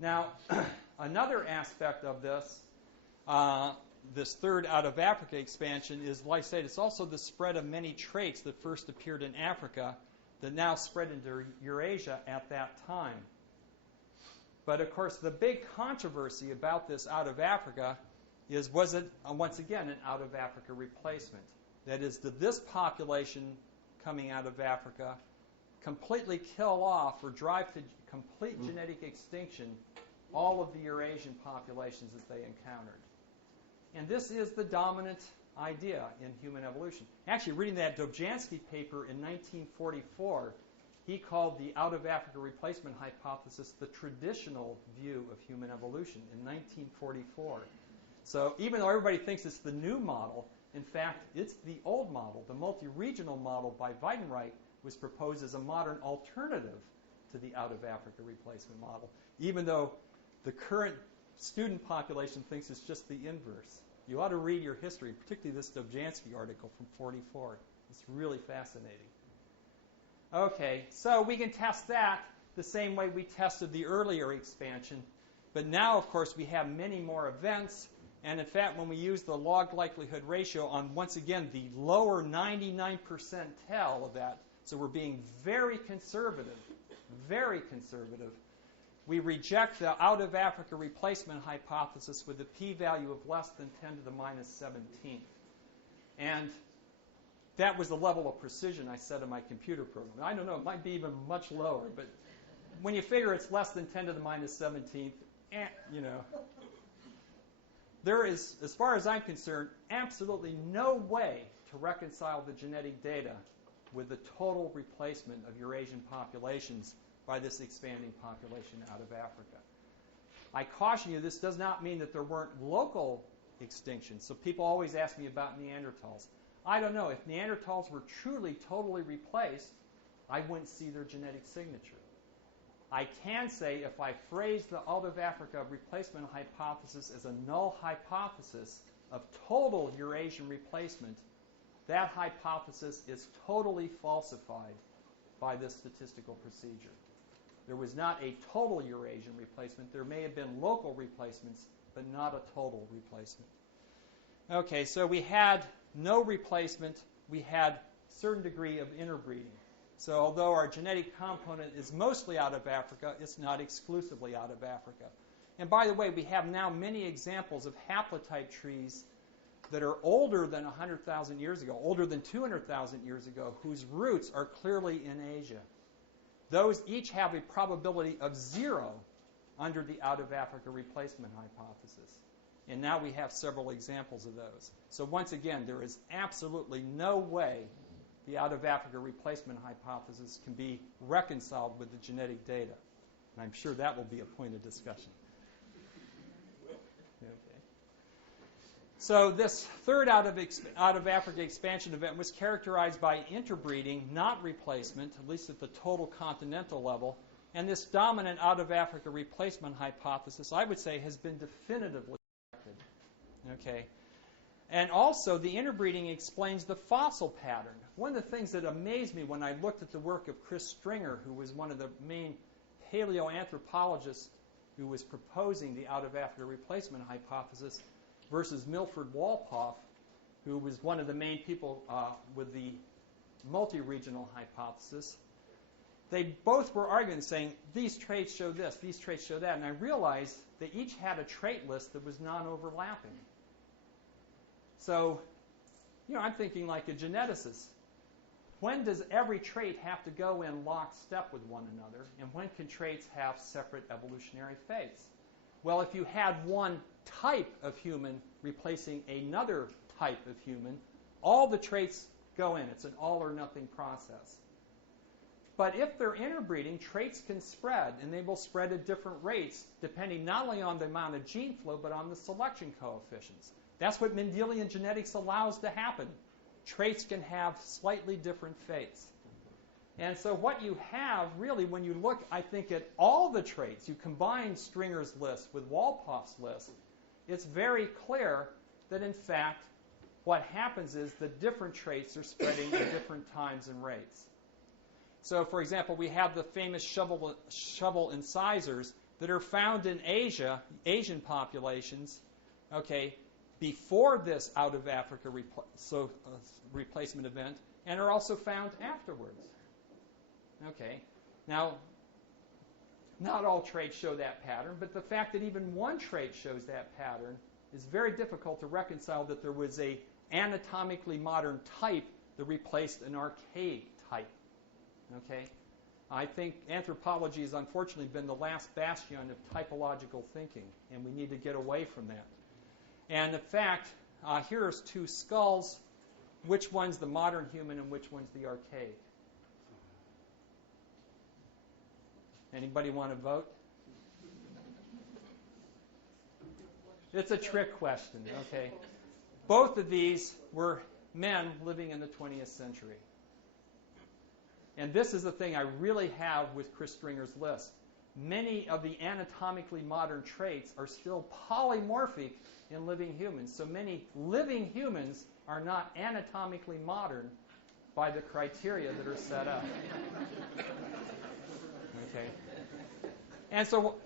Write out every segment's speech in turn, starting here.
Now, another aspect of this, this third out of Africa expansion is, like I said, it's also the spread of many traits that first appeared in Africa that now spread into Eurasia at that time. But, of course, the big controversy about this out of Africa is, was it, once again, an out of Africa replacement? That is, did this population coming out of Africa completely kill off or drive to complete genetic extinction all of the Eurasian populations that they encountered? And this is the dominant idea in human evolution. Actually, reading that Dobzhansky paper in 1944, he called the out-of-Africa replacement hypothesis the traditional view of human evolution in 1944. So even though everybody thinks it's the new model, in fact, it's the old model. The multi-regional model by Weidenreich was proposed as a modern alternative to the out-of-Africa replacement model, even though the current student population thinks it's just the inverse. You ought to read your history, particularly this Dobzhansky article from '44. It's really fascinating. Okay, so we can test that the same way we tested the earlier expansion. But now, of course, we have many more events. And in fact, when we use the log likelihood ratio on, once again, the lower 99 percentile of that, so we're being very conservative, we reject the out-of-Africa replacement hypothesis with a p-value of less than 10 to the minus 17th. And that was the level of precision I set in my computer program. I don't know, it might be even much lower, but when you figure it's less than 10 to the minus 17th, you know, there is, as far as I'm concerned, absolutely no way to reconcile the genetic data with the total replacement of Eurasian populations by this expanding population out of Africa. I caution you, this does not mean that there weren't local extinctions. So people always ask me about Neanderthals. I don't know. If Neanderthals were truly, totally replaced, I wouldn't see their genetic signature. I can say if I phrase the out-of-Africa replacement hypothesis as a null hypothesis of total Eurasian replacement, that hypothesis is totally falsified by this statistical procedure. There was not a total Eurasian replacement. There may have been local replacements, but not a total replacement. Okay, so we had no replacement. We had a certain degree of interbreeding. So although our genetic component is mostly out of Africa, it's not exclusively out of Africa. And by the way, we have now many examples of haplotype trees that are older than 100,000 years ago, older than 200,000 years ago, whose roots are clearly in Asia. Those each have a probability of 0 under the out-of-Africa replacement hypothesis. And now we have several examples of those. So once again, there is absolutely no way the out-of-Africa replacement hypothesis can be reconciled with the genetic data. And I'm sure that will be a point of discussion. Okay. So this third out-of-Africa expansion event was characterized by interbreeding, not replacement, at least at the total continental level. And this dominant out-of-Africa replacement hypothesis, I would say, has been definitively rejected. Okay. And also, the interbreeding explains the fossil pattern. One of the things that amazed me when I looked at the work of Chris Stringer, who was one of the main paleoanthropologists who was proposing the out-of-Africa replacement hypothesis, versus Milford Wolpoff, who was one of the main people with the multi-regional hypothesis, they both were arguing, saying, these traits show this, these traits show that. And I realized they each had a trait list that was non-overlapping. So, you know, I'm thinking like a geneticist. When does every trait have to go in lockstep with one another? And when can traits have separate evolutionary fates? Well, if you had one type of human replacing another type of human, all the traits go in. It's an all-or-nothing process. But if they're interbreeding, traits can spread, and they will spread at different rates, depending not only on the amount of gene flow, but on the selection coefficients. That's what Mendelian genetics allows to happen. Traits can have slightly different fates. And so what you have, really, when you look, I think, at all the traits, you combine Stringer's list with Wolpoff's list, it's very clear that, in fact, what happens is the different traits are spreading at different times and rates. So, for example, we have the famous shovel incisors. that are found in Asia, Asian populations, okay, before this out-of-Africa replacement event, and are also found afterwards. Okay, now, not all traits show that pattern, but the fact that even one trait shows that pattern is very difficult to reconcile that there was a anatomically modern type that replaced an archaic type. Okay? I think anthropology has unfortunately been the last bastion of typological thinking, and we need to get away from that. And in fact, here are two skulls. Which one's the modern human and which one's the archaic? Anybody want to vote? It's a trick question, okay? Both of these were men living in the 20th century. And this is the thing I really have with Chris Stringer's list. Many of the anatomically modern traits are still polymorphic in living humans. So many living humans are not anatomically modern by the criteria that are set up. Okay. And so,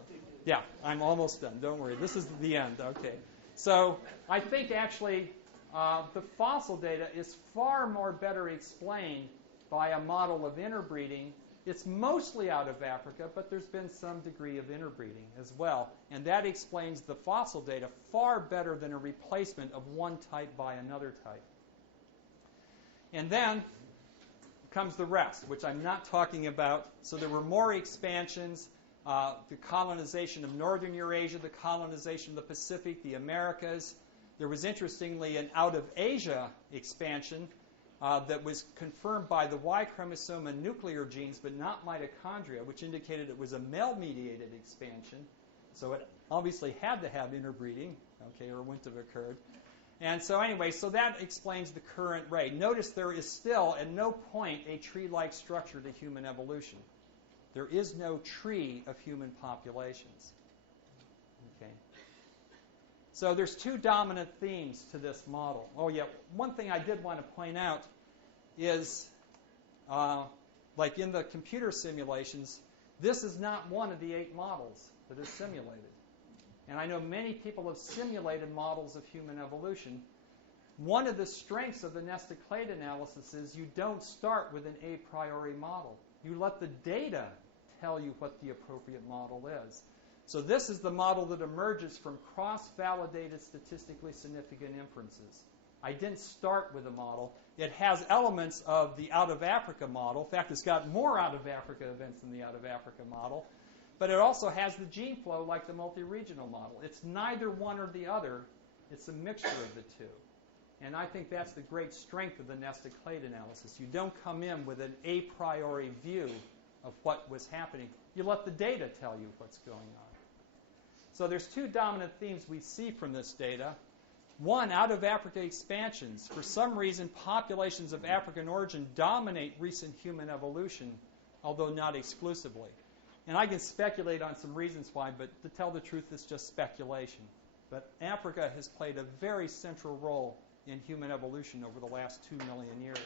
yeah, I'm almost done. Don't worry. This is the end. Okay. So I think actually the fossil data is far more better explained by a model of interbreeding. It's mostly out of Africa, but there's been some degree of interbreeding as well. And that explains the fossil data far better than a replacement of one type by another type. And then comes the rest, which I'm not talking about. So there were more expansions, the colonization of northern Eurasia, the colonization of the Pacific, the Americas. There was, interestingly, an out-of-Asia expansion that was confirmed by the Y chromosome and nuclear genes, but not mitochondria, which indicated it was a male-mediated expansion. So it obviously had to have interbreeding, okay, or it wouldn't have occurred. And so anyway, so that explains the current rate. Notice there is still, at no point, a tree-like structure to human evolution. There is no tree of human populations. Okay. So there's two dominant themes to this model. Oh, yeah, one thing I did want to point out is, like in the computer simulations, this is not one of the 8 models that is simulated. And I know many people have simulated models of human evolution. One of the strengths of the nested clade analysis is you don't start with an a priori model. You let the data tell you what the appropriate model is. So this is the model that emerges from cross-validated statistically significant inferences. I didn't start with a model. It has elements of the out-of-Africa model. In fact, it's got more out-of-Africa events than the out-of-Africa model. But it also has the gene flow like the multi-regional model. It's neither one or the other. It's a mixture of the two. And I think that's the great strength of the nested clade analysis. You don't come in with an a priori view of what was happening. You let the data tell you what's going on. So there's two dominant themes we see from this data. One, out-of-Africa expansions. For some reason, populations of African origin dominate recent human evolution, although not exclusively. And I can speculate on some reasons why, but to tell the truth, it's just speculation. But Africa has played a very central role in human evolution over the last 2 million years.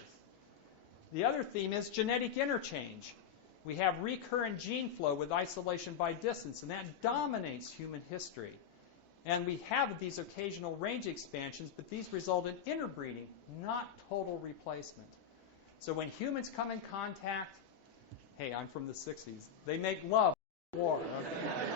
The other theme is genetic interchange. We have recurrent gene flow with isolation by distance, and that dominates human history. And we have these occasional range expansions, but these result in interbreeding, not total replacement. So when humans come in contact, hey, I'm from the 60s, they make love, war. Okay?